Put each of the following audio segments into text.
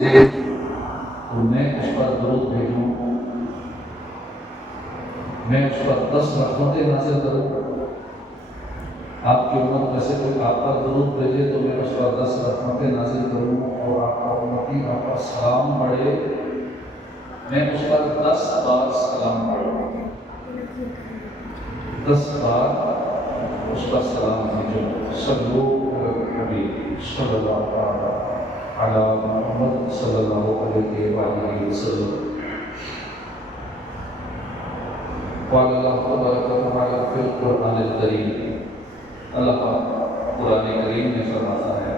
تو میں اس پر درود بھیجوں، میں اس پر 10 رحمتیں نازل کروں۔ آپ کی امت میں سے کوئی آپ پر درود بھیجے تو میں اس پر 10 رحمتیں نازل کروں، اور آپ کا امتی آپ پر سلام پڑھے، میں اس پر 10 بار سلام پڑھوں، 10 بار اس پر سلام بھیجو۔ صلو علی الحبیب صلی اللہ علی محمد صلی اللہ علیہ وآلہ وسلم۔ قال اللہ تبارک و تعالی فی القرآن الکریم، اللہ پاک قرآن کریم میں فرماتا ہے،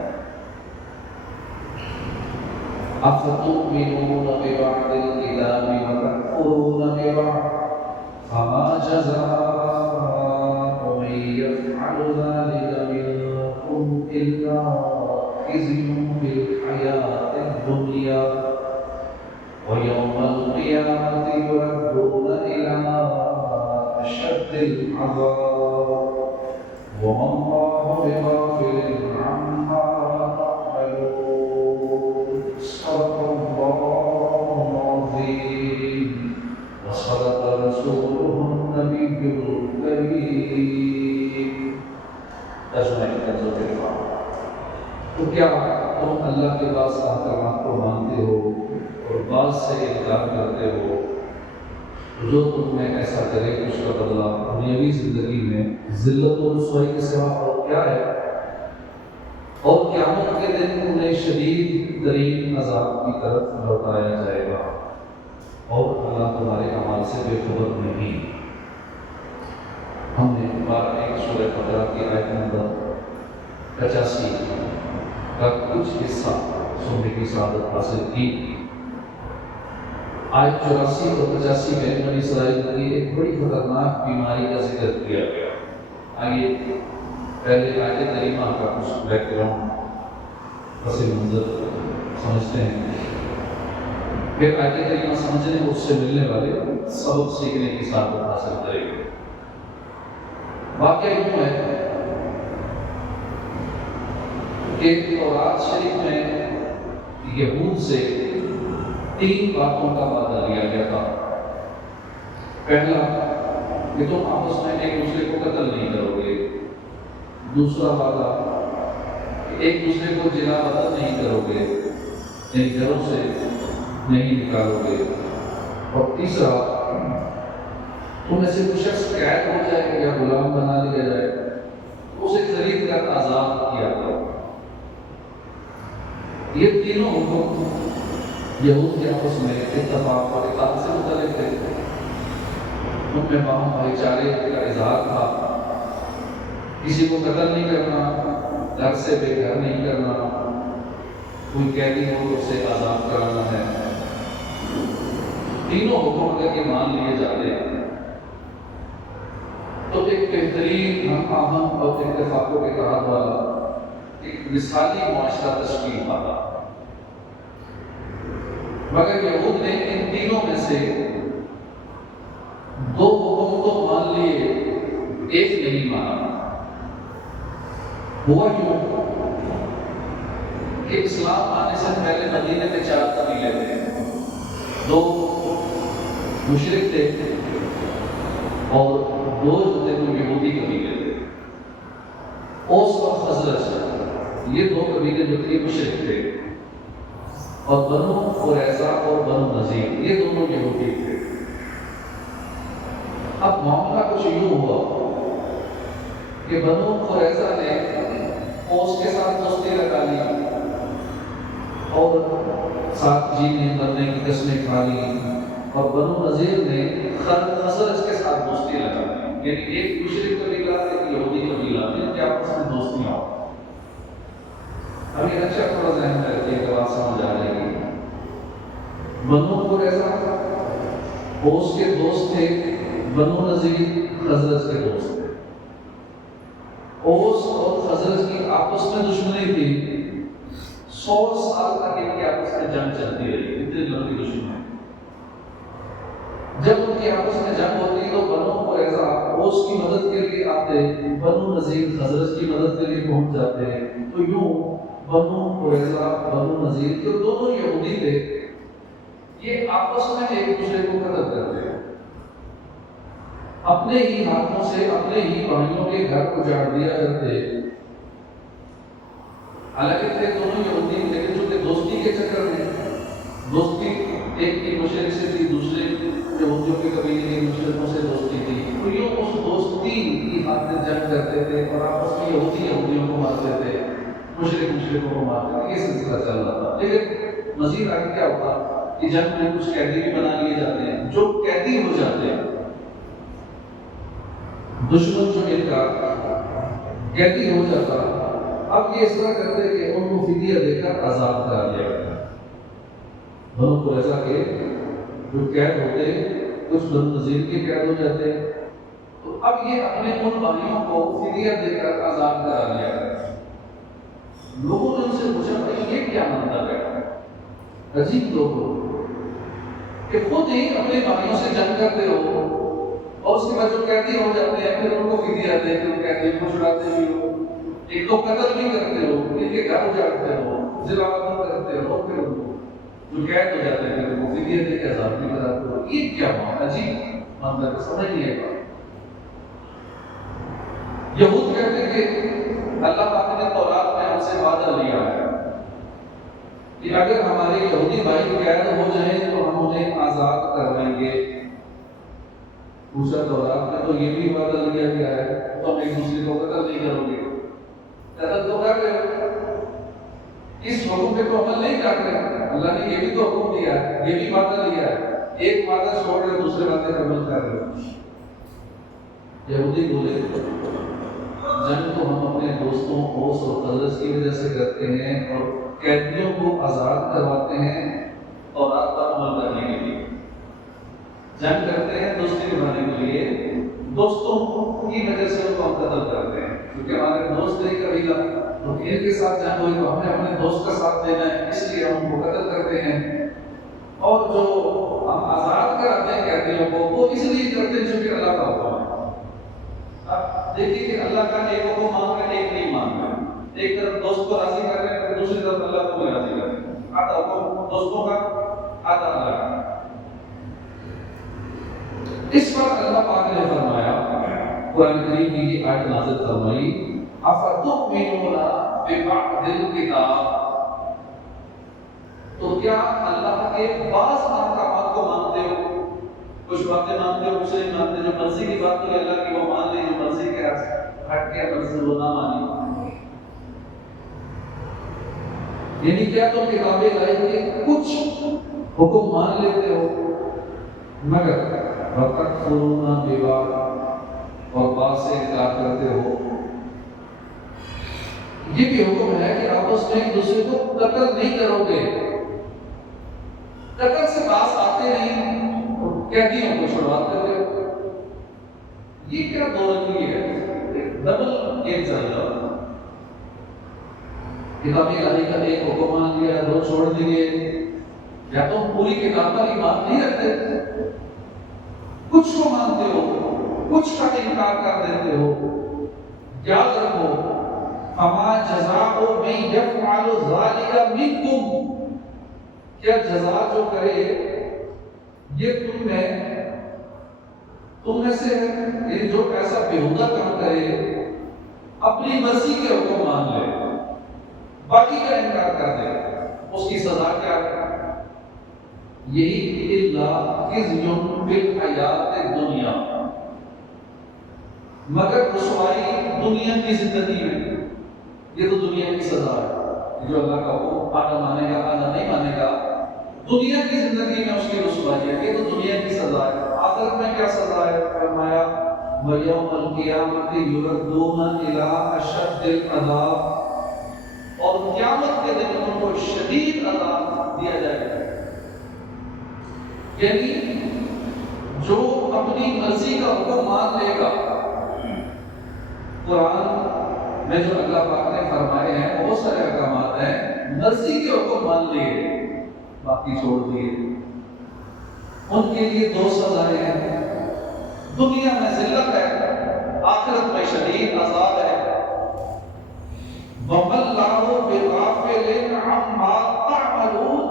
افتؤمنون ببعض الکتاب وتکفرون ببعض فما جزاء من يفعل ذلك منكم إلا خزي في الحياة الدنيا ويوم القيامة يردون إلى أشد العذاب وما الله بغافل عما تعملون۔ صدق الله العظيم وصدق رسوله النبي الكريم۔ ترجمہ کنز العرفان۔ تو کیا تم اللہ کے بعض احکامات کو مانتے ہو اور بعض سے انکار کرتے ہو؟ جو تم میں ایسا کرے اس کا بدلہ دنیاوی زندگی میں ذلت و رسوائی کے سوا اور کیا ہے، اور قیامت کے دن انہیں شدید ترین عذاب کی طرف لوٹایا جائے گا، اور اللہ تمہارے اعمال سے بے خبر نہیں۔ ہم نے بارہ ایک سورہ بقرہ کی آیت نمبر 85 کا کچھ حصہ سننے کی سعادت حاصل کی۔ آیت 84 اور 85 میں بنی اسرائیل کی ایک بڑی خطرناک بیماری کا ذکر کیا گیا۔ آئیے پہلے آیت کریمہ کا کچھ بیک گراؤنڈ پس منظر سمجھتے ہیں، پھر آیت کریمہ سمجھنے اور اس سے ملنے والے سبق سیکھنے کی سعادت حاصل کریں گے۔ واقعہ یوں ہے کہ تورات شریف میں یہود سے 3 باتوں کا وعدہ لیا گیا تھا۔ پہلا کہ تم آپس میں ایک دوسرے کو قتل نہیں کرو گے۔ دوسرا وعدہ کہ ایک دوسرے کو جلا وطن نہیں کرو گے، یعنی گھروں سے نہیں نکالو گے۔ اور تیسرا، تم میں سے کوئی شخص قید ہو جائے یا غلام بنا لیا جائے تو اسے خرید کر آزاد کیا کرو۔ یہ تینوں حکم یہود کے آپس میں اتفاق اور اتحاد سے متعلق تھے۔ ان میں باہم بھائی چارے کا اظہار تھا، کسی کو قتل نہیں کرنا، گھر سے بے گھر نہیں کرنا، کوئی قیدی ہو تو اسے آزاد کرانا ہے۔ تینوں حکم اگر یہ مان لیے جاتے ہیں تو ایک بہترین ہم آہنگ اور اتفاق و اتحاد والا ایک مثالی معاشرہ تشکیل پاتا، مگر یہود نے ان تینوں میں سے 2 حکم تو مان لیے، ایک نہیں مانا۔ ہوا یوں کہ اسلام آنے سے پہلے مدینے میں 4 قبیلے تھے، 2 مشرک تھے اور 2 جو تھے وہ یہودی قبیلے تھے۔ اوس اور خزرج، یہ 2 قبیلے جو تھے مشرک تھے، اور بنو قریظہ اور بنو نذیر یہ دونوں یہودی تھے۔ اب معاملہ کچھ یوں ہوا کہ بنو قریظہ نے اوس کے ساتھ دوستی لگا لی اور ساتھ جینے مرنے کی قسمیں کھا لی، اور بنو نذیر نے خزرج کے ساتھ دوستی لگا لی، یعنی ایک مشرک قبیلہ ایک یہودی قبیلہ جن کے آپس میں دوستیاں ہوں۔ ابھی اچھا تھوڑا ذہن میں رکھیے کہ بات سمجھ آ جائے گی۔ بنو قریظہ اوس کے دوست تھے، بنو نذیر خزرج کے دوست تھے۔ اوس اور خزرج کی آپس میں دشمنی تھی، 100 سال تک ان کے آپس میں جنگ چلتی رہی، اتنی لمبی دشمنی۔ جب ان کی آپس میں جنگ ہوتی تو بنو قریظہ اوس کی مدد کے لیے آتے، بنو نذیر خزرج کی مدد کے لیے پہنچ جاتے، تو یوں بنو قریظہ بنو نذیر کے دونوں یہودی تھے یہ آپس میں ایک دوسرے کو قتل کرتے ہیں، اپنے ہی ہاتھوں سے اپنے ہی بھائیوں کے گھر اجاڑ دیا کرتے، حالانکہ تھے دونوں یہودی لیکن چونکہ دوستی کے چکر میں دوستی ایک کی مشرق سے تھی، دوسرے یہودیوں کے قبیلے کے مشرقوں سے دوستی تھی، تو یہ اس دوستی کی خاطر جنگ کرتے تھے اور آپس میں یہودی یہودیوں کو مارتے تھے، مشرق مشرقوں کو مارتے تھے، یہ سلسلہ چل رہا تھا۔ لیکن مزید آگے کیا ہوتا کہ جنگ میں کچھ قیدی بھی بنا لیے جاتے ہیں، جو قیدی ہو جاتے ہیں، دشمن جو ان کا قیدی ہو جاتا، اب یہ اس طرح کرتے کہ ان کو فدیہ دے کر آزاد کرا دیا گیا۔ بنو قریظہ کے جو قید ہوتے کچھ بنو نذیر کے قید ہو جاتے، تو اب یہ اپنے ان بھائیوں کو فدیہ دے کر آزاد کرا لیا گیا۔ لوگوں نے ان سے پوچھا بھائی یہ کیا مطلب ہے؟ عجیب لوگ ہو کہ خود ہی اپنے بھائیوں سے جنگ کرتے ہو اور اس کے بعد جو قیدی ہو جاتے ہیں پھر ان کو فدیہ دے کے قیدی کو چھڑاتے بھی ہو، ایک تو قتل بھی کرتے ہو، ان کے گھر اجاڑتے ہو، ذلت کرتے ہو، پھر ان کو جو قید ہو جاتے ہیں وہ فدیہ دے کے آزاد بھی کراتے ہو۔ یہ کیا ہوا؟ عجیب مطلب سمجھ نہیں آئے گا۔ یہود کہتے ہیں کہ اللہ پاک نے تورات میں ہم سے وعدہ لیا ہے کہ اگر ہمارے یہودی بھائی قید ہو جائیں تو ہم انہیں آزاد کر دیں گے۔ پوچھا تورات میں تو یہ بھی وعدہ لیا گیا ہے تو ہم ایک دوسرے کو قتل نہیں کرو گے، قتل تو کر رہے ہو، اس حکم پہ تو عمل نہیں کر رہے۔ اللہ نے یہ بھی تو حکم دیا ہے، یہ بھی وعدہ لیا ہے، ایک وعدہ چھوڑ رہے دوسرے وعدے پر عمل کر رہے ہو۔ یہودی بولے جنگ تو ہم اپنے دوستوں اوس اور خزرج کی وجہ سے کرتے ہیں اور قیدیوں کو آزاد کرواتے ہیں اور رات پر عمل کرنے کے لیے جنگ کرتے ہیں، دوستی نبھانے کے لیے دوستوں کی وجہ سے ان کو ہم قتل کرتے ہیں، کیونکہ ہمارے دوست نہیں قبیلہ تو ان کے ساتھ جنگ ہوئی تو ہمیں اپنے دوست کا ساتھ دینا ہے، اس لیے ہم ان کو قتل کرتے ہیں۔ اور جو ہم آزاد کراتے ہیں قیدیوں کو وہ اس لیے کرتے ہیں چونکہ اللہ کا حکم ہے۔ اب دیکھیے کہ اللہ کا ایک حکم مان کر ایک نہیں مان رہے، ایک طرف دوست کو راضی کر رہے ہیں پھر دوسری طرف اللہ کو راضی کر رہے ہیں، آدھا حکم دوستوں کا آدھا اللہ کا۔ اس پر اللہ پاک نے فرمایا، قرآن کریم کی یہ آیت نازل فرمائی، اَفَتُؤْمِنُونَ بِبَعْضِ الْكِتَابِ، تو کیا اللہ کے بعض احکامات کو مانتے ہو؟ کچھ باتیں مانتے ہو، کچھ نہیں مانتے، جو مرضی کی بات ہے اللہ کی وہ مان لی، جو مرضی کے ہٹ کے مرضی وہ نہ مانی۔ یعنی کیا تم کتابیں لائی کہ کچھ حکم مان لیتے ہو مگر وَتَكْفُرُونَ بِبَعْضٍ، اور بعض سے انکار کرتے ہو۔ یہ بھی حکم ہے کہ آپس میں ایک دوسرے کو قتل نہیں کرو گے، قتل سے باز آتے نہیں، قیدیوں کو چھڑواتے تھے۔ یہ کیا دو رنگی ہے، ڈبل گیم چل رہا۔ کتاب الہی کا ایک حکم مان لیا، دو چھوڑ دیے، یا تم پوری کتاب پر ایمان نہیں رکھتے، کچھ کو مانتے ہو، کچھ کا انکار کر دیتے ہو۔ یاد رکھو فَمَا جَزَاءُ مَن يَفْعَلُ ذَلِكَ مِنكُمْ، کیا جزا جو کرے یہ تم میں سے ہے، جو ایسا بےہودہ کام کرے، اپنی مرضی کے حکم مان لے، باقی کا انکار کر دے، اس کی سزا کیا ہے؟ یہی اللہ خزی فی الحیات الدنیا، مگر رسوائی دنیا کی زندگی میں۔ یہ تو دنیا کی سزا ہے، جو اللہ کا حکم آنا مانے گا آنا نہیں مانے گا، دنیا کی زندگی میں اس کی رسوائی ہے، یہ تو دنیا کی سزا ہے۔ آخرت میں کیا سزا ہے؟ فرمایا وَيَوْمَ الْقِيَامَةِ يُرَدُّونَ إِلَىٰ أَشَدِّ الْعَذَابِ، اور قیامت کے دن ان کو شدید عذاب دیا جائے گا۔ یعنی جو اپنی مرضی کا حکم مان لے گا، قرآن میں جو اللہ پاک نے فرمائے ہیں بہت سارے احکامات ہیں، مرضی کے حکم مان لیے باقی چھوڑ دیے، ان کے لیے دو سزائیں ہیں، دنیا میں ذلت ہے، آخرت میں شدید عذاب ہے۔ وَمَا اللَّهُ بِغَافِلٍ عَمَّا تَعْمَلُونَ،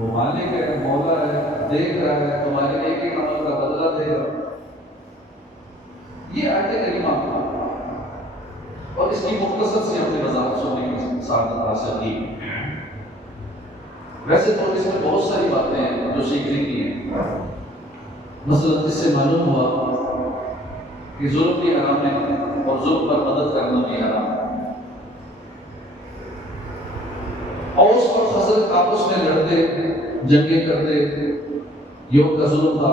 وہ مالک ہے، مولا ہے، دیکھ رہا ہے، تمہارے ایک ایک عمل کا بدلہ دے گا. یہ آیت کریمہ اور اس کی مختصر سی ہم نے وضاحت سننے کی ساتھ حاصل کی. ویسے تو اس میں بہت ساری باتیں ہیں جو سیکھنے کی ہیں. مثلا اس سے معلوم ہوا کہ ظلم بھی حرام ہے اور ظلم پر مدد کرنا بھی حرام ہے. اوس اور خزرج آپس میں لڑتے، جنگیں کرتے، یہ ان کا ظلم تھا.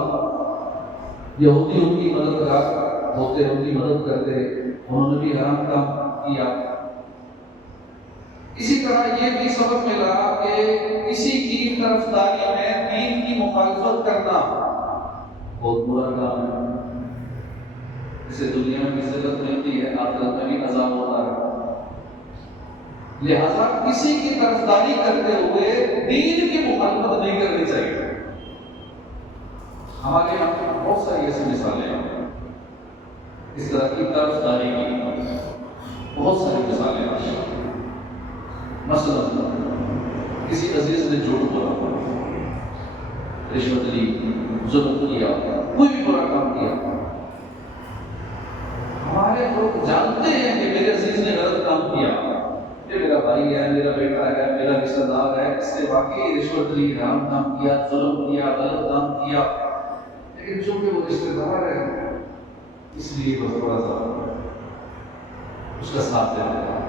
یہودی ان کی مددگار ہوتے، ان کی مدد کرتے، انہوں نے بھی حرام کام کیا. اسی طرح یہ بھی سبق ملا کہ کسی کی طرفداری میں دین کی مخالفت کرنا بہت برا کام ہے. اسے دنیا میں بھی ذلت ملتی ہے، آخرت میں بھی عذاب ہوتا ہے. لہذا کسی کی طرفداری کرتے ہوئے دین کی مخالفت نہیں کرنی چاہیے. ہمارے یہاں بہت ساری ایسی مثالیں ہیں اس طرح کی طرفداری کی، بہت ساری مثالیں ہیں. مثلا کسی عزیز نے جھوٹ بولا، رشوت لی، ظلم کیا، کوئی بھی برا کام کیا. ہمارے لوگ جانتے ہیں کہ میرے عزیز نے غلط کام کیا، یہ میرا بھائی ہے، میرا بیٹا ہے، میرا رشتہ دار ہے، اس نے واقعی رشوت لی، حرام کام کیا، ظلم کیا، غلط کام کیا. لیکن چونکہ وہ رشتہ دار ہے اس لیے وہ تھوڑا سا اس کا ساتھ دینا ہے.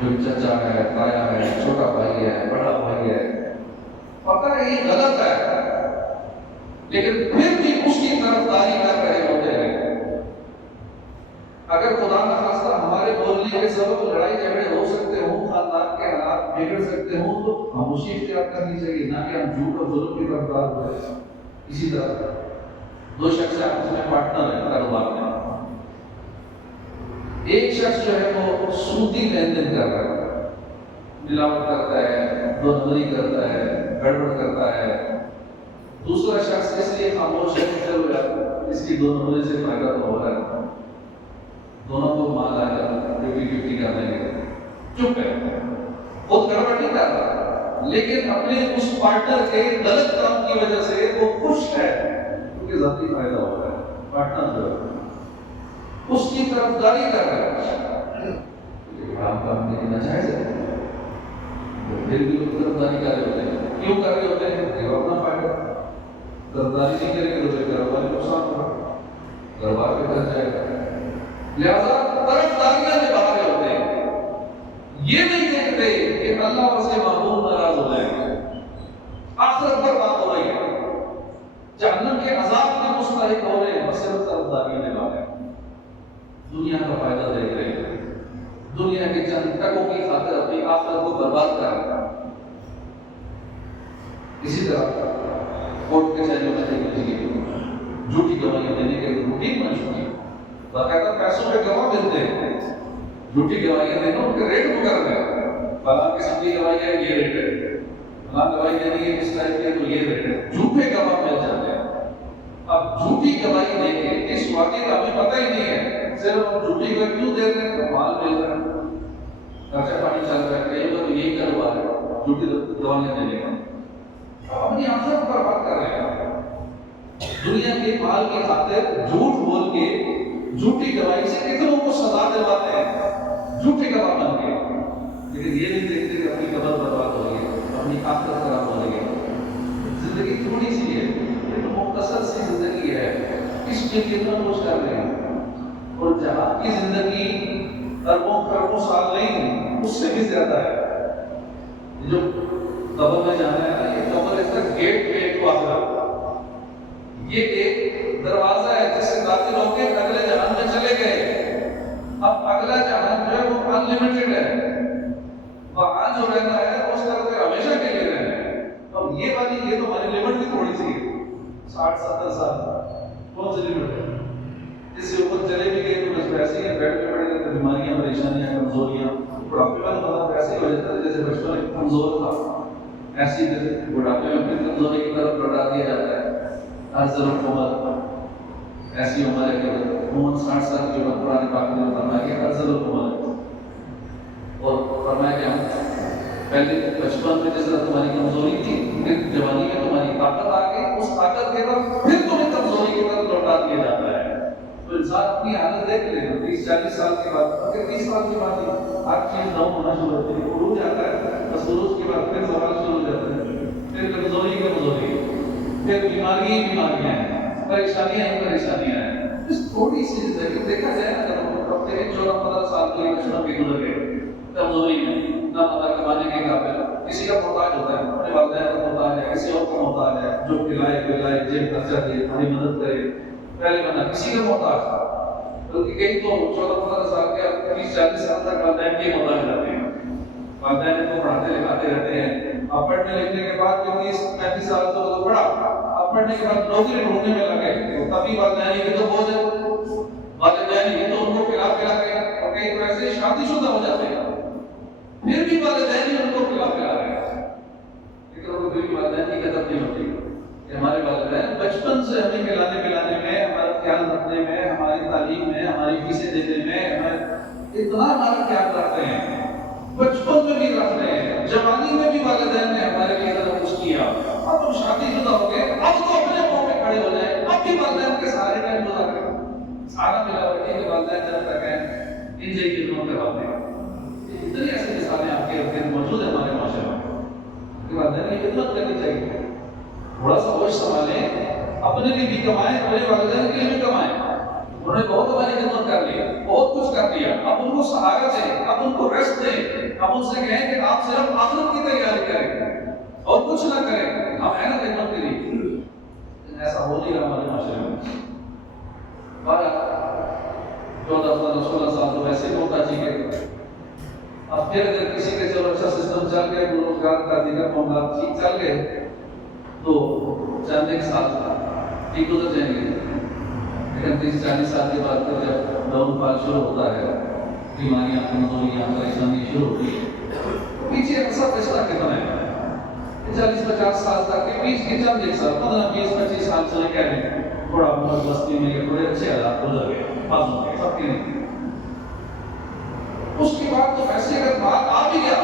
جو چچا ہے، تایا ہے، چھوٹا بھائی ہے، بڑا بھائی ہے، پتہ ہے یہ غلط ہے لیکن پھر بھی اس کی طرفداری کر رہے ہوتے ہیں. اگر خدا نہ خواستہ ہمارے بولنے کے سبب لڑائی جھگڑے ہو سکتے ہوں، خاندان کے حالات بگڑ سکتے ہوں، تو خاموشی اختیار کرنی چاہیے، نہ کہ ہم جھوٹ اور ظلم کی طرفدار ہو جائیں. اسی طرح دو شخص آپس میں پارٹنر ہیں کاروبار میں. ایک شخص جو ہے وہ سودی لین دین کر رہا ہے، ملاوٹ کرتا ہے، دو نمبری کرتا ہے، گڑبڑ کرتا ہے. دوسرا شخص اس لیے خاموش ہے کہ چلو یار اس کی دو نمبری سے فائدہ تو ہو رہا ہے، دونوں کو مال آئے گا، 50-50 کر لیں گے. چپ ہے، خود گڑبڑ نہیں کر رہا لیکن اپنے اس پارٹنر کے غلط کام کی وجہ سے وہ خوش ہے کیونکہ ذاتی فائدہ ہو رہا ہے. پارٹنر جو ہے اس کی طرفداری کر رہا ہے، حرام کام نہیں ناجائز ہے، پھر بھی وہ طرفداری کر رہے ہوتے ہیں. کیوں کر رہے ہوتے ہیں؟ کہ اپنا فائدہ. طرفداری نہیں کریں گے تو گھر والے نقصان ہوگا، گھر بار پہ کر جائے گا. لہذا طرفداریاں نبھا رہے ہوتے ہیں، یہ نہیں دیکھتے کہ اللہ اور اس کے معبود ناراض ہو جائیں گے. آخرت پر بات ہو رہی ہے، جہنم کے عذاب کے مستحق ہو رہے ہیں، بس صرف طرفداریاں نبھا رہے ہیں. دنیا کا فائدہ دیکھ رہے ہیں، دنیا کے چند ٹکوں کی خاطر اپنی آخرت کو برباد کر رہے ہیں. اسی طرح کورٹ کچہریوں میں دیکھیے جھوٹی گواہیاں دینے کے روٹین بن چکی ہے. باقاعدہ پیسوں پہ گواہ ملتے ہیں، جھوٹی گواہیاں دینا ان کے ریٹ مقرر ہے. فلاں قسم کی گواہی ہے یہ ریٹ ہے، فلاں گواہی دینی ہے کس ٹائپ کی تو یہ ریٹ ہے. جھوٹے گواہ مل جاتے ہیں. اب جھوٹی گواہی دے کے اس واقعے کا ہمیں پتہ ہی نہیں ہے، صرف ہم جھوٹی گواہی کیوں دے رہے ہیں؟ مال مل رہا ہے، خرچہ پانی چل رہا ہے، کئی لوگ یہی کاروبار ہے جھوٹی گواہیاں دینے کا. اپنی آخرت پر بات کر رہے ہیں، دنیا کے مال کی خاطر جھوٹ بول کے جھوٹی گواہی سے کتنوں کو سزا دلواتے ہیں جھوٹے گواہ بن کے. لیکن یہ نہیں دیکھتے کہ اپنی قبر برباد ہو رہی ہے، اپنی آخرت خراب ہو رہی ہے. زندگی تھوڑی سی ہے، ایک مختصر سی زندگی ہے، اس میں کتنا کچھ کر رہے ہیں. اور جہاں کی زندگی اربوں خربوں سال نہیں، اس سے بھی زیادہ ہے. جو قبر میں جانا ہے نا، یہ قبر اس کا گیٹ وے ٹو آخرت، یہ ایک دروازہ ہے جس سے داخل ہو کے اگلے جہان میں چلے گئے. اب اگلا جہان جو ہے وہ ان لمیٹڈ ہے، وہاں جو رہنا ہے اس کا ہمیشہ کے لیے رہنا ہے. اب یہ والی یہ تو ہماری لمٹ بھی تھوڑی سی ہے، 60-70 سال کون سی لمٹ ہے؟ اس سے اوپر چلے بھی گئے تو بس ویسے ہی بیٹھ کے پڑے گئے تو بیماریاں، پریشانیاں، کمزوریاں. بڑھاپے میں تو ویسے ہی ہو جاتا ہے جیسے بچپن میں کمزور تھا، ایسی بڑھاپے میں پھر کمزوری کی طرف لوٹا دیا جاتا ہے. ضرور عمر ایسی عمر ہے کہ عموماً 60 سال کی عمر قرآن پاک نے فرمایا کہ افضل العمر، اور فرمایا کہ ہم پہلے بچپن میں جس طرح تمہاری کمزوری تھی، پھر جوانی میں تمہاری طاقت آ گئی، اس طاقت کے بعد پھر تمہیں کمزوری کی طرف لوٹا دیا جاتا ہے۔ تو انسان اپنی حالت دیکھ لے، 30-40 سال کے بعد، پھر 30 سال کے بعد ہر چیز ڈاؤن ہونا شروع ہوتی ہے، عروج آتا ہے، بس عروج کے بعد پھر سوال شروع ہو جاتا ہے، پھر کمزوری پھر بیماریاں ہیں، پریشانیاں ہی پریشانیاں ہیں۔ اس تھوڑی سی زندگی دیکھا جائے نا، جب 14-15 سال کے بچپن بھی گزر گئے کمزوری میں، نہ پتہ کمانے کے قابل، کسی کا محتاج ہوتا ہے، اپنے والدین کا محتاج ہے، کسی اور کا محتاج ہے، جو کھلائے پلائے جیب خرچہ دے، ہماری مدد کرے، پہلے بنا کسی کا محتاج تھا، بلکہ کئی تو 14-15 سال کے 30-40 سال تک والدین کے محتاج رہتے ہیں، والدین کو پڑھاتے لکھاتے رہتے ہیں۔ اب پڑھنے لکھنے کے بعد 30-35 سال تو پڑھا، اب پڑھنے کے بعد نوکری ڈھونڈنے میں لگے، تبھی والدین کی تو بوجھ ہے، والدین کی تو ان کو پلا کے، اور کئی تو ایسے شادی شدہ ہو جاتے ہیں، پھر بھی والدین ہی ان کو پلا رہے ہیں، لیکن ان کو پھر بھی والدین کی قدر نہیں ہوتی کہ ہمارے والدین بچپن سے ہمیں کھلانے پلانے میں، ہمارا خیال رکھنے میں، ہماری تعلیم میں، ہماری فیسیں دینے میں اتنا ہمارا خیال رکھتے ہیں، بچپن میں بھی رکھ رہے ہیں، جوانی میں بھی والدین نے ہمارے لیے اتنا کچھ کیا۔ اب ہم شادی شدہ ہو گئے، اب تو اپنے پاؤں پہ کھڑے ہو جائیں، اب بھی والدین کے سارے ٹائم گزار کریں، سارا ملاوٹی کے والدین جب تک ہیں ان سے خدمت کرواتے ہیں۔ اتنی ایسی مثالیں آپ کے ارد گرد موجود ہیں ہمارے معاشرے میں کہ والدین کی خدمت کرنی چاہیے، تھوڑا سا ہوش سنبھالیں، اپنے لیے بھی کمائیں، اپنے والدین کے لیے بھی کمائیں۔ انہوں نے بہت ہماری خدمت کر لی، بہت کچھ کر دیا، اب ان کو سہارا دیں، اب ان کو ریسٹ دیں، اب ان سے کہیں کہ آپ صرف آخرت کی تیاری کریں اور کچھ نہ کریں، ہم ہیں نا خدمت کے لیے۔ ایسا ہو نہیں رہا ہمارے معاشرے میں۔ 14-16 سال تو ویسے ہی ہوتا چاہیے، اب پھر اگر کسی کے چلو اچھا سسٹم چل گیا، روزگار کا دیگر معاملات ٹھیک چل گئے تو چند ایک سال ٹھیک گزر جائیں گے، لیکن 30-40 سال کے بعد پھر جب ڈاؤن فال شروع ہوتا ہے، بیماریاں، کمزوریاں، پریشانیاں شروع ہوتی ہیں، پیچھے ایسا فیصلہ کتنا ہے 40-50 سال تک کے بیچ کے چند ایک سال، 15-20-25 سال چلے کہہ لیں، تھوڑا بہت بستی میں یہ تھوڑے اچھے حالات گزر گئے، پاس ہو گئے، سب کے نہیں۔ اس کے بعد تو ویسے اگر بات آ بھی گیا،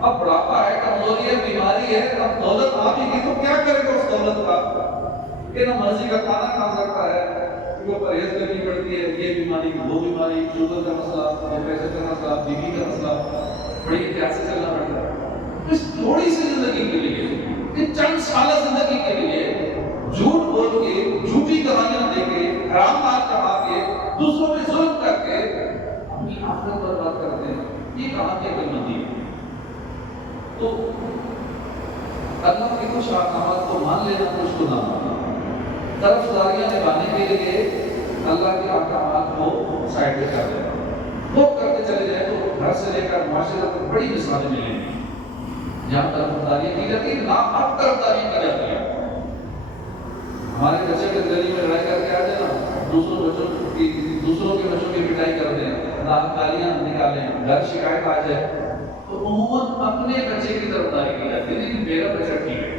اب بڑھاپا ہے، کمزوری ہے، بیماری ہے، اب دولت آ بھی گئی تو کیا کرے گا اس دولت کا؟ کہ نہ مرضی کا کھانا کھا سکتا ہے، کیونکہ پرہیز کرنی پڑتی ہے، یہ بیماری وہ بیماری، شوگر کا مسئلہ، پریشر کا مسئلہ، بی پی کا مسئلہ، بڑی احتیاط سے چلنا پڑتا ہے۔ اس تھوڑی سی زندگی کے لیے، اس چند سالہ زندگی کے لیے جھوٹ بول کے، جھوٹی گواہیاں دے کے، حرام مال کما کے، دوسروں پہ ظلم کر کے اپنی آخرت برباد کرتے ہیں، یہ کہاں کی عقل مندی ہے؟ تو اللہ کے کچھ احکامات کو مان لینا، کچھ کو نہ ماننا، طرفداریاں نبھانے کے لیے اللہ کے احکامات کو سائڈ پہ کر دینا، وہ کرتے چلے جائیں تو گھر سے لے کر معاشرے تک بڑی مثالیں ملیں گی جہاں طرفداریاں کی جاتی ہیں، ناحق طرفداریاں کی جاتی ہیں۔ ہمارے بچے کے گلی میں لڑائی کر کے آ جائے نا، دوسروں کے بچوں کی پٹائی کر دیں، ناحق گالیاں نکالیں، گھر شکایت آ جائے تو عموماً اپنے بچے کی طرفداری کی جاتی ہے، لیکن میرا بچہ ٹھیک ہے،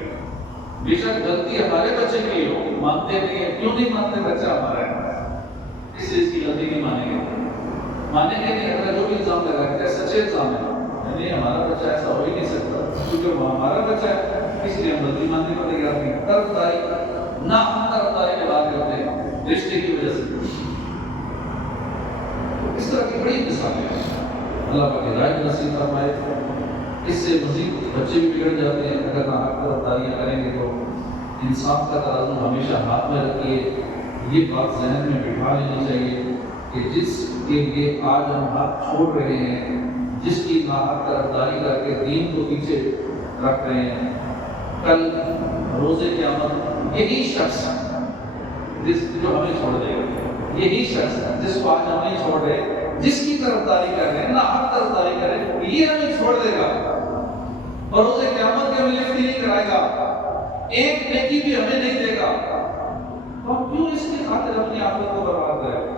بے شک غلطی ہمارے بچے کی ہو، مانتے نہیں ہیں، کیوں نہیں مانتے؟ بچہ ہمارا ہے، اس لیے اس کی غلطی نہیں مانیں گے نہیں، اگر جو بھی الزام لگا ہے سچے الزام ہے، نہیں ہمارا بچہ ایسا ہو ہی نہیں سکتا، کیونکہ وہ ہمارا بچہ ہے، اس لیے ہم غلطی ماننے کو تیار نہیں۔ طرفداری نہ ہم طرفداری میں بات کرتے ہیں رشتے کی وجہ سے، اس طرح کی بڑی مثالیں ہیں، اللہ پاک ہدایت نصیب فرمائے۔ اس سے مزید بچے بھی بگڑ جاتے ہیں، اگر نہ حق طرفداریاں کریں گے تو انصاف کا ترازو ہمیشہ ہاتھ میں رکھیے، یہ بات ذہن میں بٹھا لینی چاہیے کہ جس کے لیے آج ہم ہاتھ چھوڑ رہے ہیں، جس کی ناحق طرفداری کر کے دین کو پیچھے رکھ رہے ہیں، کل روز قیامت یہی شخص جو ہمیں چھوڑ دے گا، یہی شخص جس کو آج ہم نہیں چھوڑ رہے، جس کی طرفداری کر رہے ہیں، ناحق طرفداری کر رہے ہیں، یہ ہمیں چھوڑ دے گا اور روز قیامت کے ہمیں لفٹ نہیں کرائے گا، ایک نیکی بھی ہمیں نہیں دے گا، تو ہم کیوں اس کی خاطر اپنی آخرت کو برباد کریں؟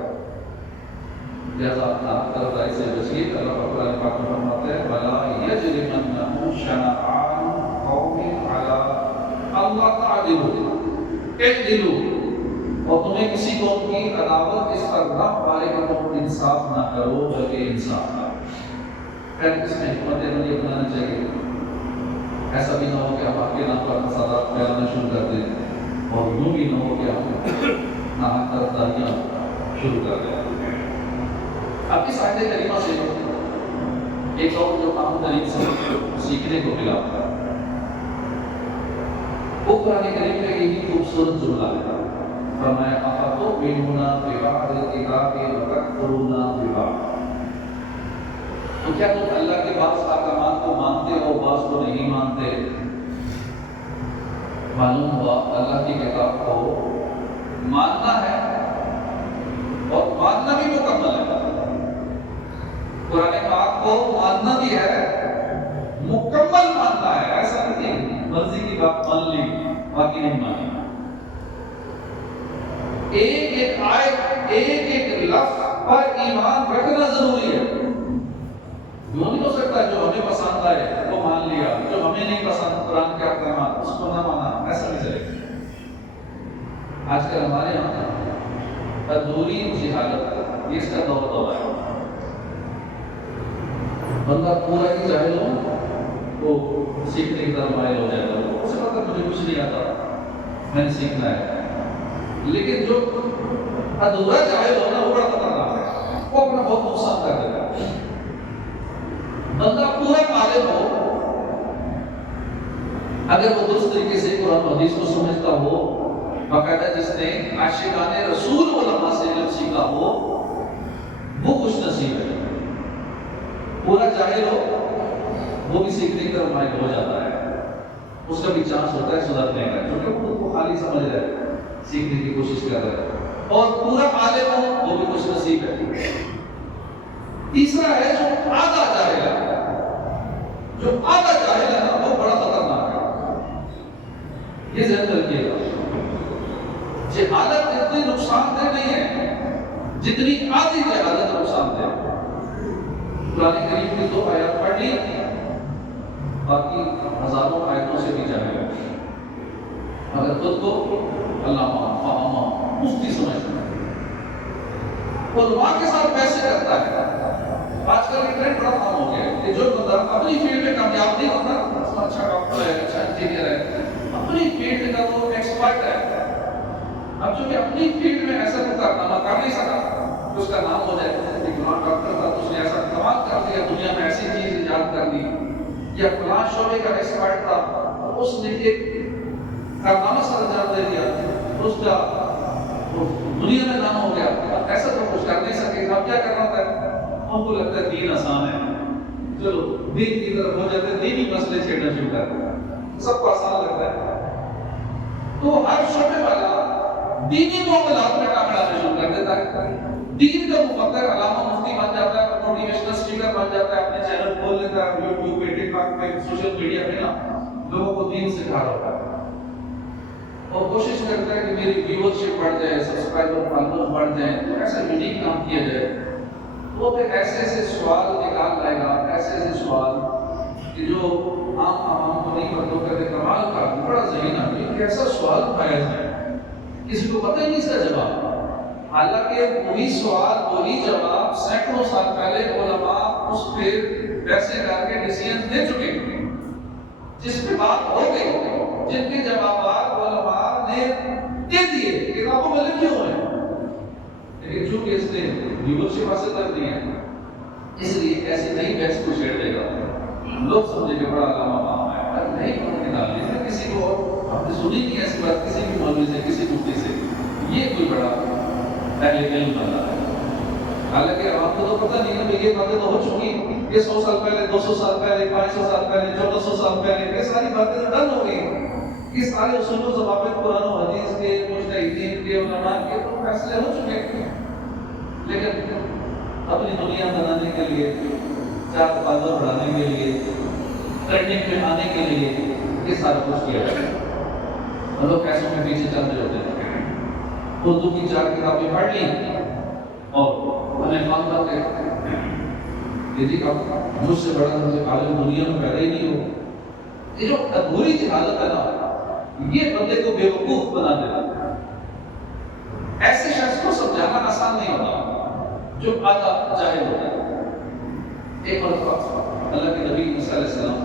لہذا اپنا طرفداری سے بچیے۔ اللہ قرآن پاک میں فرماتے ہیں وَلَا يَجْرِمَنَّكُمْ شَنَآنُ قَوْمٍ عَلَىٰ أَلَّا تَعْدِلُوا اعْدِلُوا، اور تمہیں کسی قوم کی عداوت اس پر نہ پائے کہ تم انصاف نہ کرو بلکہ انصاف کرو۔ پھر اس میں حکمت عملی اپنانی چاہیے. ایسا بھی نہ ہو کہ ہم آپ کے نام پر فسادات پھیلانا شروع کر دیں, اور یوں بھی نہ ہو کہ ہم ناحق طرفداریاں شروع کر دیں. اب اس آیت کریمہ سے ایک اور جو عام طریق سے سیکھنے کو ملا وہ قرآن کریم کا یہی خوبصورت جملہ ہے. فرمایا افتؤمنون ببعض الکتاب وتکفرون ببعض. تو کیا تم اللہ کے بعض احکامات کو مانتے ہو, بعض کو نہیں مانتے؟ معلوم ہوا اللہ کی کتاب کو ماننا ہے اور ماننا بھی مکمل ہے. قرآن پاک کو ماننا بھی ہے, مکمل ماننا ہے. ایسا نہیں مرضی کی بات مان لی باقی نہیں مانی. ایک ایک آیت, ایک ایک لفظ پر ایمان رکھنا ضروری ہے. یوں نہیں ہو سکتا جو ہمیں پسند آئے وہ مان لیا, جو ہمیں نہیں پسند قرآن کے احکامات اس کو نہ مانا, ایسا نہیں چلے گا. آج کل ہمارے یہاں ادھوری جہالت اس کا دور ہے. بندہ پورا ہی جاہل ہو وہ سیکھنے کی طرف مائل ہو جائے گا. اسے پتہ مجھے کچھ نہیں آتا, میں نے سیکھنا ہے. لیکن جو ادھورا جاہل ہو نا وہ بڑا خطرناک ہے, وہ اپنا بہت نقصان کر دیتا ہے. بندہ پورا عالم ہو, اگر وہ درست طریقے سے قرآن و حدیث کو سمجھتا ہو, باقاعدہ جس نے عاشقان رسول علماء سے علم سیکھا ہو, وہ خوش نصیب ہے. پورا جاہل ہو وہ بھی سیکھنے کی طرف مائل ہو جاتا ہے. اس کا بھی چانس ہوتا ہے سدھرنے کا, کیونکہ وہ خود کو خالی سمجھ رہا ہے, سیکھنے کی کوشش کر رہا ہے. اور پورا عالم ہو وہ بھی خوش نصیب ہے. تیسرا ہے جو آدھا جاہل ہے. جو آدھا جاہل ہے نا وہ بڑا خطرناک ہے. یہ ذہن رکھیے گا, جہالت اتنی نقصان دہ نہیں ہے جتنی آدھی جہالت نقصان دہ ہے. قرآن کریم کی 2 آیات پڑھ لی, باقی ہزاروں آیتوں سے بھی جاہل ہے. اگر خود کو علامہ فہامہ مفتی سمجھتا ہے, علماء کے ساتھ پیسے کرتا ہے. آج کل یہ ٹرینڈ بڑا عام ہو گیا ہے کہ جو بندہ اپنی فیلڈ میں کامیاب نہیں ہوتا, اچھا ڈاکٹر ہے, اچھا انجینئر ہے, اپنی فیلڈ کا وہ ایکسپرٹ ہے. اب جو کہ اپنی فیلڈ میں ایسا کارنامہ کر نہیں سکا کہ اس کا نام ہو جائے کہ فلاں ڈاکٹر تھا تو اس نے ایسا کمال کر دیا, دنیا میں ایسی چیز ایجاد کر دی, یا فلاں شعبے کا ایکسپرٹ تھا اور اس نے ایک کارنامہ سر انجام دے دیا, اس کا دنیا میں نام ہو گیا. ایسا تو کچھ کر نہیں سکے. اب کیا کرنا تھا؟ ہم کو لگتا ہے دین آسان ہے, چلو دین کی طرف ہو جاتے ہیں, دینی مسئلے چھیڑنا شروع کر دیا. سب کو آسان لگتا ہے تو ہر شعبے والا دینی معاملات میں کام لانا شروع کر دیتا ہے. دین کا مفکر علامہ مفتی بن جاتا ہے, موٹیویشنل اسپیکر بن جاتا ہے, اپنے چینل کھول لیتا ہے, یوٹیوب پہ, ٹک ٹاک پہ, سوشل میڈیا پہ نا لوگوں کو دین سکھا رہا ہے اور کوشش کرتا ہے کہ میری ویورشپ بڑھ جائے, سبسکرائبر فالوور بڑھ جائیں. تو ایسا یونیک کام کیا جائے. وہ پھر ایسے ایسے سوال نکال لائے گا, ایسے ایسے سوال کہ جو عام عوام کو نہیں پتہ کرتے. کمال کا بڑا ذہین آدمی کہ ایسا سوال اٹھایا جائے, کسی کو پتہ ہی نہیں اس کا جواب. حالانکہ وہی سوال وہی جواب سینکڑوں سال پہلے علماء اس پہ پیسے کر کے ڈیسیژن دے چکے ہیں, جس پہ بات ہو گئی, جن کے جوابات علماء نے دے دیے, کتابوں میں لکھے ہوئے ہیں. لیکن چونکہ اس نے ویورشپ حاصل کر دی ہے, اس لیے ایسی نئی بحث کو چھیڑ دے گا. لوگ سمجھے کہ بڑا علامہ مام ہے, نہیں پڑھ نکال لیتے کسی کو. ہم نے سنی نہیں ایسی بات کسی بھی مولوی سے, کسی مفتی سے, یہ کوئی بڑا اہل علم بندہ ہے. حالانکہ عوام کو تو پتہ نہیں ہے کہ یہ باتیں تو ہو چکی, یہ 100 سال پہلے, 200 سال پہلے, 500 سال پہلے, 1400 سال پہلے, یہ ساری باتیں تو ڈن ہو گئی. یہ سارے اصول و ضوابط قرآن و حدیث کے, مجتہدین کے, علماء کے تو فیصلے ہو چکے ہیں. لیکن اپنی دنیا بنانے کے لیے, چار فالوور بڑھانے کے لیے, ٹرینڈنگ میں آنے کے لیے یہ سارا کچھ کیا جاتا ہے. ہم لوگ پیسوں میں پیچھے چل رہے ہوتے ہیں. اردو کی 4 کتابیں پڑھ لی اور ہمیں کام کرتے ہیں جی مجھ سے بڑا مجھے عالم دنیا میں پیدا ہی نہیں ہو. یہ جو ادھوری جہالت ہے نا, یہ بندے کو بیوقوف بنا دیتا ہے. ایسے شخص کو سمجھانا آسان نہیں ہوتا جو آدھا جاہل ہوتا ہے. ایک مرتبہ اللہ کے نبی موسیٰ علیہ السلام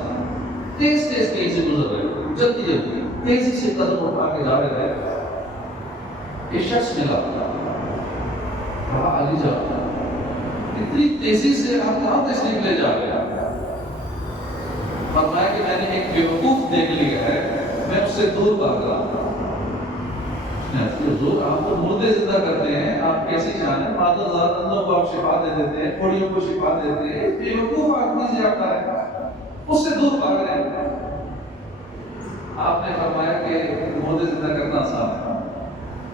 تیز کہیں سے گزر رہے، جلدی تیزی سے قدم اٹھا کے جا رہے تھے، ایک شخص ملا، کہا علی جان اتنی تیزی سے آپ کہاں تشریف لے جا رہے ہیں؟ فرمایا کہ میں نے ایک بیوقوف دیکھ لیا ہے، میں اس سے دور بھاگ رہا ہوں۔ حضور آپ تو مردے زندہ کرتے ہیں، آپ کیسے جانے؟ مادر زادندوں کو آپ شفا دے دیتے ہیں، کوڑیوں کو شفا دیتے ہیں، بیوقوف آدمی سے آتا ہے، اس سے دور بھاگ رہے ہیں۔ آپ نے فرمایا کہ مردے زندہ کرنا آسان ہے،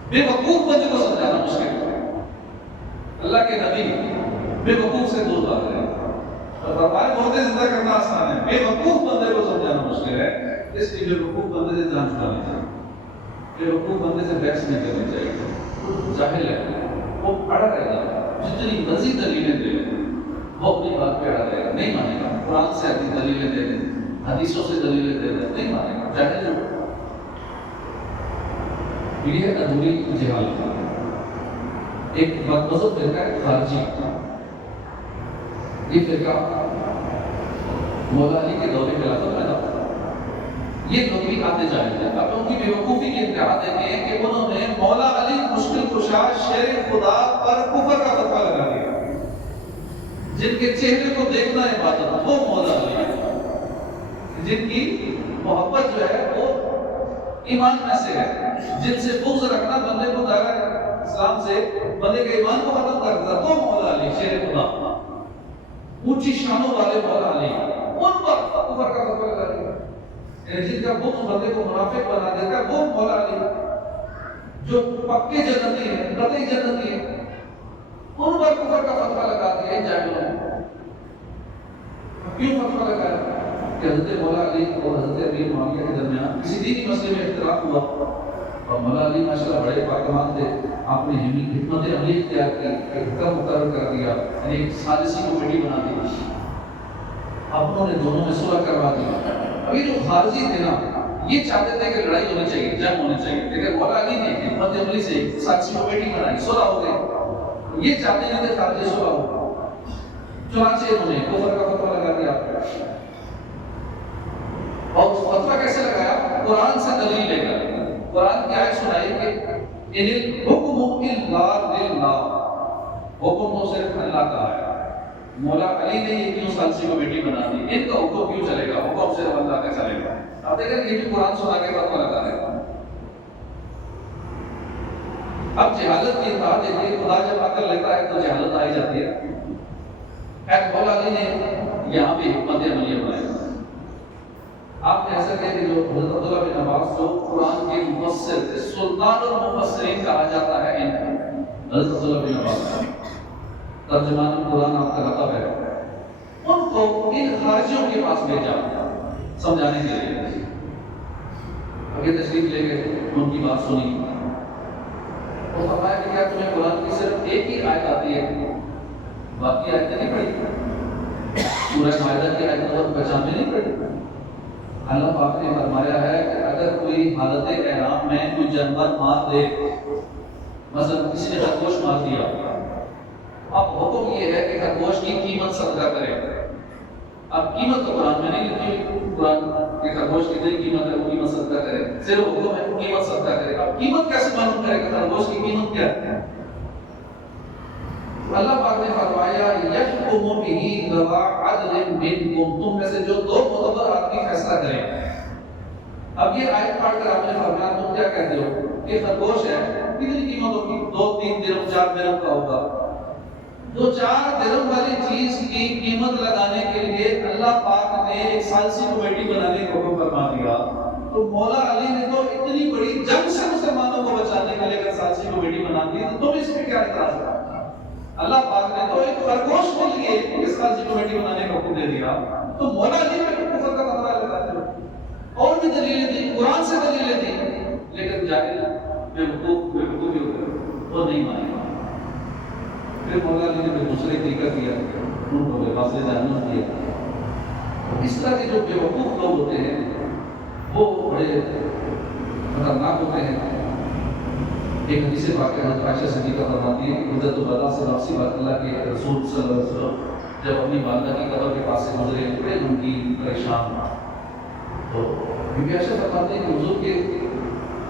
بیوقوف بندے کو سمجھانا مشکل ہے۔ اللہ کے نبی بیوقوف سے دور بھاگ رہے ہیں، اور فرمایا مردے زندہ کرنا آسان ہے، بیوقوف بندے کو سمجھانا مشکل ہے، اس لیے بیوقوف بندے سے جان چھڑانی چاہیے، بیوقوف بندے سے بحث نہیں کرنی چاہیے۔ جاہل ہے وہ اڑا رہے گا، جتنی مزید دلیلیں دے وہ اپنی بات پہ اڑا رہے گا، نہیں مانے گا۔ قرآن سے اپنی دلیلیں دے دیں، حدیثوں سے دلیلیں دے دیں، نہیں مانے گا، جاہل ہے۔ یہ ادھوری جہالت ہے۔ ایک مذہب فرقہ ہے خارجی، یہ فرقہ مولا علی کے دور خلافت میں تھا۔ یہ لوگ بھی آتے جائیں گے، اب ان کی بیوقوفی کی انتہا دیکھیں کہ انہوں نے مولا علی مشکل کشا شیر خدا پر کفر کا فتویٰ لگا دیا۔ جن کے چہرے کو دیکھنا عبادت، وہ مولا علی ہے، جن کی محبت جو ہے وہ ایمان میں سے ہے، جن سے بغض رکھنا بندے کو دائرہ اسلام سے بندے کے ایمان کو ختم کر دیتا، وہ مولا علی شیر خدا، اونچی شانوں والے مولا علی، ان پر کفر کا فتویٰ لگا دیا۔ جن کا بغض بندے کو منافق بنا دیتا ہے، وہ مولا علی جو پکے جنتی ہیں، قطعی جنتی ہیں، ان پر کفر کا فتویٰ لگا دیا جاہلوں نے۔ کیوں فتویٰ لگایا؟ کہ حضرت مولا علی اور حضرت امیر معاویہ کے درمیان کسی دینی مسئلے میں اختلاف ہوا، اور مولا علی ماشاءاللہ بڑے پاکمان تھے، آپ نے حکمت عملی اختیار کی، ایک حکم مقرر کر دیا، یعنی ایک ثالثی کمیٹی بنا دی، اب انہوں نے دونوں میں صلح کروا دی۔ ابھی جو خارجی تھے نا، یہ چاہتے تھے کہ لڑائی ہونی چاہیے، جنگ ہونی چاہیے، لیکن مولا علی نے حکمت عملی سے ثالثی کمیٹی بنائی، صلح ہو گئی۔ یہ چاہتے نہیں تھے خارجی صلح ہو، چنانچہ انہوں نے کفر کا فتویٰ لگا دیا۔ اور اس فتویٰ کیسے لگایا؟ قرآن سے دلیل لے کر، قرآن کی آیت سنائی کہ ان الحکم الا للہ، حکم تو صرف اللہ کا ہے۔ مولا علی نے یہ کیوں ثالثی کمیٹی بنا دی؟ ان کا حکم کیوں چلے گا؟ حکم صرف اللہ کا چلے گا۔ اب دیکھیں یہ بھی قرآن سنا کے فتویٰ لگا رہے ہیں۔ اب جہالت کی انتہا دیکھیے، خدا جب عقل لیتا ہے تو جہالت آئی جاتی ہے۔ ایک مولا علی نے یہاں بھی حکمت عملیہ بنائی۔ آپ نے ایسا کہا کہ جو حضرت عبداللہ بن عباس جو قرآن کے مفسر تھے، سلطان المفسرین کہا جاتا ہے ان کو، حضرت عبداللہ بن عباس ترجمان قرآن آپ کا لقب ہے، ان کو ان خارجیوں کے پاس بھیجا سمجھانے کے لیے۔ اگر تشریف لے گئے، ان کی بات سنی، تو فرمایا کہ کیا تمہیں قرآن کی صرف ایک ہی آیت آتی ہے، باقی آیتیں نہیں پڑھی؟ سورہ مائدہ کی آیت نمبر 95 نہیں پڑھی؟ اللہ پاک نے فرمایا ہے کہ اگر کوئی حالت احرام میں کوئی جانور مار دے، مثلا کسی نے خرگوش مار دیا، اب حکم یہ ہے کہ خرگوش کی قیمت صدقہ کرے۔ اب قیمت تو قرآن میں نہیں لکھی، قرآن کے خرگوش کی کتنی قیمت ہے وہ قیمت صدقہ کرے، صرف حکم ہے قیمت صدقہ کرے۔ اب قیمت کیسے معلوم کرے کہ خرگوش کی قیمت کیا ہے؟ اللہ پاک نے فرمایا یحکم بہ ذوی عدل منکم، تم میں سے جو دو معتبر آدمی فیصلہ کریں۔ اب یہ آیت پڑھ کر آپ نے فرمایا تم کیا کہتے ہو کہ خرگوش ہے، کتنی قیمت ہوگی؟ 2-3 درہم 4 درہم کا ہوگا۔ 2-4 درہم والی چیز کی قیمت لگانے کے لیے اللہ پاک نے ایک ثالثی کمیٹی بنانے کا حکم فرما دیا۔ تو مولا علی نے تو اتنی بڑی جنگ سے مسلمانوں کو بچانے کے لیے اگر ثالثی کمیٹی بنا دی تو تم اس میں کیا اعتراض ہے؟ اللہ پاک نے تو ایک خرگوش کے لیے اس ثالثی کمیٹی بنانے کا حکم دے دیا، تو مولا علی نے کفر کا فتویٰ لگاتے ہو، اور بھی دلیلیں دی، قرآن سے دلیلیں دی، لیکن جاہل بیوقوفی ہوتے وہ نہیں مانے۔ پھر مولا علی نے پھر دوسرے طریقہ کیا، ان کو بے فاصلے جہنم کیا۔ اس طرح کے جو بیوقوف لوگ ہوتے ہیں وہ بڑے خطرناک ہوتے ہیں۔ ایک حدیث واقعہ حضرت عائشہ صدیقہ فرماتی ہے کہ حضرت الوداع سے واپسی پر اللہ کے رسول صلی اللہ علیہ وسلم جب اپنی والدہ کی قبر کے پاس سے گزرے بڑے دن کی پریشان تو بی بی عائشہ فرماتے ہیں کہ حضور کے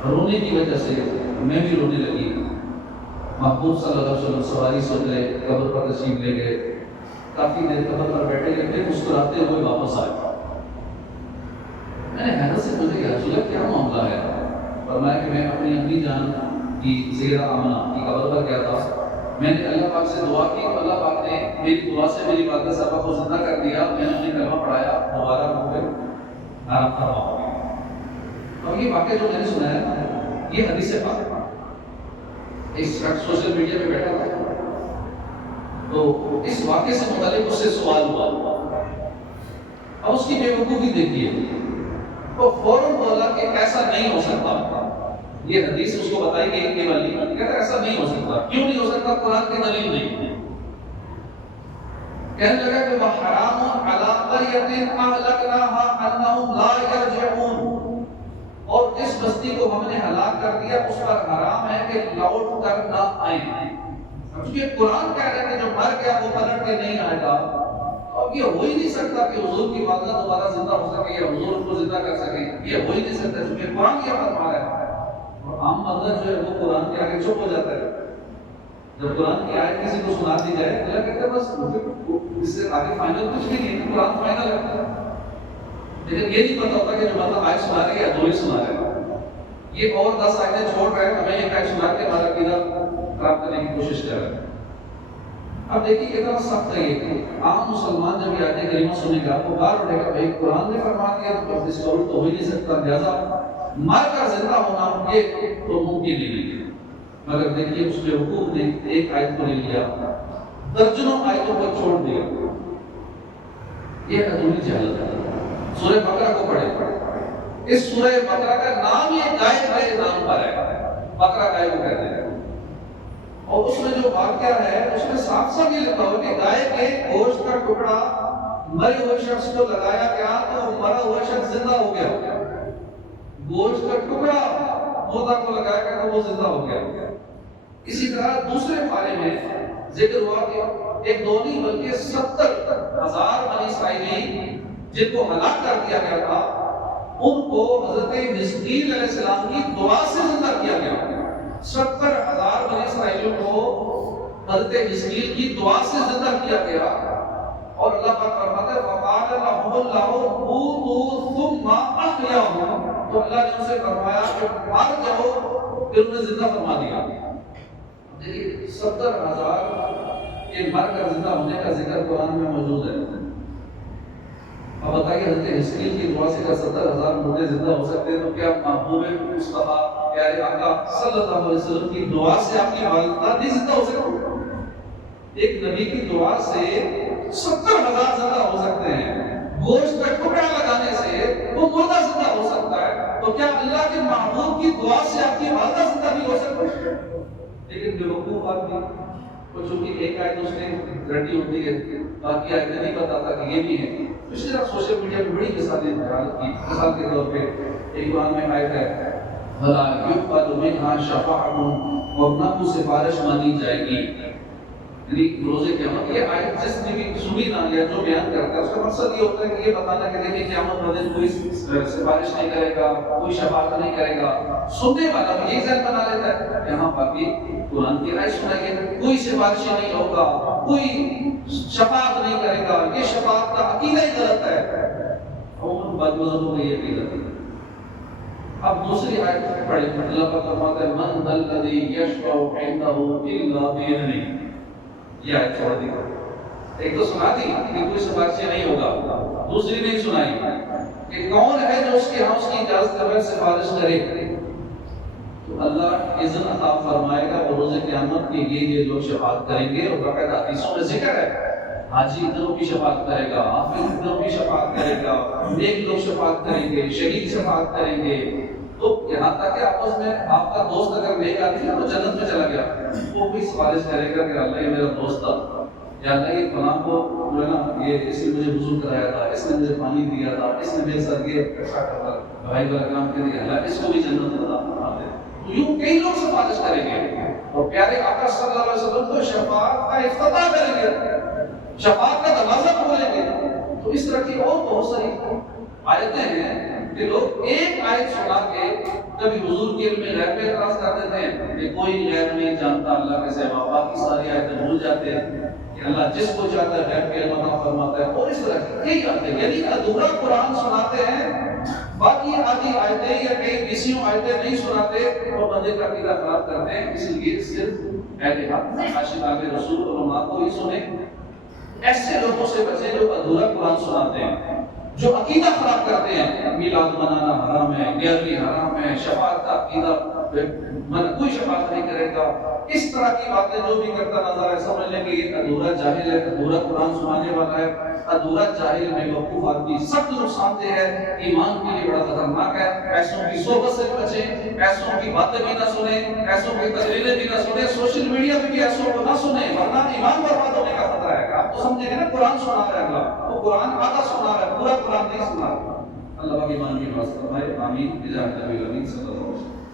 رونے کی وجہ سے میں بھی رونے لگی. محبوب صلی اللہ علیہ وسلم سواری سے اترے, قبر پر تشریف لے گئے, کافی دیر قبر پر بیٹھے رہے, مسکراتے ہوئے واپس آئے. میں نے حیرت سے پوچھا کہ رسول اللہ کیا معاملہ ہے؟ فرمایا کہ میں اپنی امی جان کی زیرہ آمنہ کی قبر پر گیا تھا, میں نے اللہ پاک سے دعا کی تو اللہ پاک نے میری دعا سے میری والدہ صاحبہ کو زندہ کر دیا. میں نے انہیں کلمہ پڑھایا, دوبارہ روح پہ آرام فرما ہو گیا. اور یہ واقعہ جو میں نے سنا ہے یہ حدیث پاک ہے. ایک شخص سوشل میڈیا پہ بیٹھا تھا تو اس واقعے سے متعلق اس سے سوال ہوا. اب اس کی بے وقوفی دیکھیے, تو فوراً بولا کہ ایسا نہیں ہو سکتا. یہ حدیث اس کو بتائی گئی کہ والی کہتا ایسا نہیں ہو سکتا. کیوں نہیں ہو سکتا؟ قرآن کی دلیل نہیں. کہنے لگا کہ وہ حرام علی قریۃ اہلکناھا انہم لا یرجعون, اور جس بستی کو ہم نے ہلاک کر دیا اس پر حرام ہے کہ لوٹ کر نہ آئیں. کیونکہ قرآن کہہ رہا ہے کہ جو مر گیا وہ پلٹ کے نہیں آئے گا. اب یہ ہو ہی نہیں سکتا کہ حضور کی والدہ دوبارہ زندہ ہو سکے یا حضور ان کو زندہ کر سکے. یہ ہو ہی نہیں سکتا کیونکہ قرآن یہ فرما رہا ہے. اور عام بندہ جو ہے وہ قرآن کے آگے چپ ہو جاتا ہے. جب قرآن کی آیت کسی کو سنا دی جائے اللہ کہتے ہیں بس اس سے آگے فائنل کچھ بھی نہیں, قرآن فائنل ہے. لیکن یہ نہیں پتا ہوتا کہ جو مطلب آیت سنا رہے یا دو ہی سنا رہے, یہ اور 10 آیتیں چھوڑ رہے ہیں, ہمیں ایک آیت سنا کے ہمارا عقیدہ خراب کرنے کی کوشش کر رہے ہیں. اب دیکھیے کتنا سخت ہے یہ کہ عام مسلمان جب یہ آیت کریمہ سنے گا وہ بار اٹھے گا بھائی قرآن نے فرما دیا تو ڈسکور تو ہو ہی نہیں سکتا, لہٰذا مر کر زندہ ہونا یہ تو ممکن ہی نہیں. مگر دیکھیے اس کے حقوق نے ایک آیت کو لے لیا, درجنوں آیتوں کو چھوڑ دیا. یہ ادھوری جہالت ہے. سورہ بقرہ کو پڑھیں, اس سورہ بقرہ کا نام یہ گائے کے نام پر ہے, بقرہ گائے کو کہتے ہیں. اور اس میں جو واقعہ ہے اس میں صاف صاف یہ لکھا ہو کہ گائے کے گوشت کا ٹکڑا مرے ہوئے شخص کو لگایا گیا تو مرا ہوا شخص زندہ ہو گیا. گوشت کا ٹکڑا مردہ کو لگایا گیا تو وہ زندہ ہو گیا. اسی طرح دوسرے پارے میں ذکر ہوا کہ ایک دو نہیں بلکہ 70,000 بنی اسرائیلی جن کو ہلاک کر دیا گیا تھا ان کو حضرت حزقیل علیہ السلام کی دعا سے زندہ کیا گیا. 70,000 بنی اسرائیلیوں کو حضرت حزقیل کی دعا سے زندہ کیا گیا. اور اللہ پاک فرماتا ہے وقال لهم الله موتوا ثم احياهم, تو اللہ نے ان سے فرمایا کہ مر جاؤ پھر انہیں زندہ فرما دیا. دیکھیے 70,000 کے مر کر زندہ ہونے کا ذکر قرآن میں موجود ہے. اب بتائیے حضرت حزقیل کی دعا سے اگر 70,000 مردے زندہ ہو سکتے ہیں تو کیا محبوب مصطفیٰ پیارے آقا صلی اللہ علیہ وسلم کی دعا سے آپ کی والدہ نہیں زندہ ہو سکتے؟ ایک نبی کی دعا سے 70,000 زندہ ہو سکتے ہیں. گوشت کا ٹکڑا لگانے سے وہ مردہ زندہ ہو سکتا ہے, تو کیا اللہ کے محبوب کی دعا سے آپ کی والدہ زندہ نہیں ہو سکتی؟ لیکن بے وقوف آدمی وہ چونکہ ایک آیت اس نے رٹی ہوتی ہے باقی آیتیں نہیں بتاتا کہ یہ بھی ہے. اسی طرح سوشل میڈیا پہ بڑی مثالیں حالت کی. مثال کے طور پہ ایک قرآن میں آیت ہے بھلا یقبل منہا شفاعۃ, اور نہ کو سفارش مانی جائے گی. یعنی روزے قیامت یہ آیت جس نے بھی سنی نہ یا جو بیان کرتا ہے اس کا مقصد یہ ہوتا ہے کہ یہ بتانا کہ دیکھیں قیامت والے دن کوئی سفارش نہیں کرے گا, کوئی شفاعت نہیں کرے گا. سننے والا بھی یہی ذہن بنا لیتا ہے یہاں باقی قرآن کی آیت سنائیے کوئی سفارش نہیں ہوگا, کوئی شفاعت نہیں کرے گا, یہ شفاعت کا عقیدہ ہی غلط ہے. عموماً بعض مذہبوں کا یہ عقیدہ ہے. اب دوسری آیت پڑھیں, اللہ کا فرماتا ہے من ذا الذی یشفع عنده الا باذنہ. یہ آیت چھوڑ دی. ایک تو سنا دی کہ کوئی سفارش نہیں ہوگا, دوسری نہیں سنائی کہ کون ہے جو اس کے ہاں اس کی اجازت کے بغیر سفارش کرے. تو اللہ اذن عطا فرمائے گا اور روز قیامت کے لیے یہ لوگ شفاعت کریں گے. اور باقاعدہ حدیثوں میں ذکر ہے حاجی اتنوں کی شفاعت کرے گا, حافظ اتنوں کی شفاعت کرے گا, نیک لوگ شفاعت کریں گے, شہید شفاعت کریں گے. تو یہاں تک کہ آپس میں آپ کا دوست اگر نیک آدمی ہے تو جنت میں چلا گیا, وہ کوئی سفارش کرے گا کہ اللہ یہ میرا دوست تھا, یا اللہ یہ فلاں کو جو ہے نا یہ اس نے مجھے وضو کرایا تھا, اس نے مجھے پانی دیا تھا, اس نے میرے ساتھ یہ ایسا کرتا بھائی والا کام کر دیا, اللہ اس کو بھی جنت عطا فرما دے. تو یوں کئی لوگ سفارش کریں گے اور پیارے آقا صلی اللہ علیہ وسلم کو شفاعت کا افتتاح کریں گے. شفاعت کا دروازہ کھولیں گے. تو اس طرح کی اور بہت ساری آیتیں ہیں کہ لوگ ایک آیت سنا کے کبھی حضور کے علم غیب پہ اعتراض کر دیتے ہیں کہ کوئی غیب نہیں جانتا اللہ کے سوا، باقی ساری آیتیں بھول جاتے ہیں کہ اللہ جس کو چاہتا ہے غیب کے علم عطا فرماتا ہے. اور اس طرح کی کئی آیتیں، یعنی ادھورا قرآن سناتے ہیں، باقی آدھی آیتیں یا کئی بیسیوں آیتیں نہیں سناتے اور بندے کا عقیدہ خراب کرتے ہیں. اس لیے صرف اہل حق عاشقان رسول علماء کو ہی سنیں. ایسے لوگوں سے بچیں جو ادھورا قرآن سناتے ہیں، جو عقیدہ خراب کرتے ہیں. میلاد منانا حرام ہے، گیارہویں حرام ہے، شفاعت کا عقیدہ کوئی شفاعت نہیں کرے گا، اس طرح کی باتیں جو بھی کرتا نظر ہے سمجھ لیں کہ یہ ادھورا جاہل ہے، ادھورا قرآن سنانے والا ہے. ادھورا جاہل بے وقوف آدمی سخت نقصان دہ ہے، ایمان کے لیے بڑا خطرناک ہے. پیسوں کی صحبت سے بچیں، پیسوں کی باتیں بھی نہ سنیں، پیسوں کی تقریریں بھی نہ سنیں، سوشل میڈیا پہ بھی ایسوں کو نہ سنیں، ورنہ ایمان برباد ہونے کا خطرہ ہے. آپ تو سمجھیں گے نا قرآن سنا رہا ہے اللہ، وہ قرآن آدھا سنا رہا ہے، پورا قرآن نہیں سنا رہا. اللہ باقی ایمان کی حفاظت فرمائے. آمین. بجاہ نبی الامین صلی اللہ علیہ وسلم.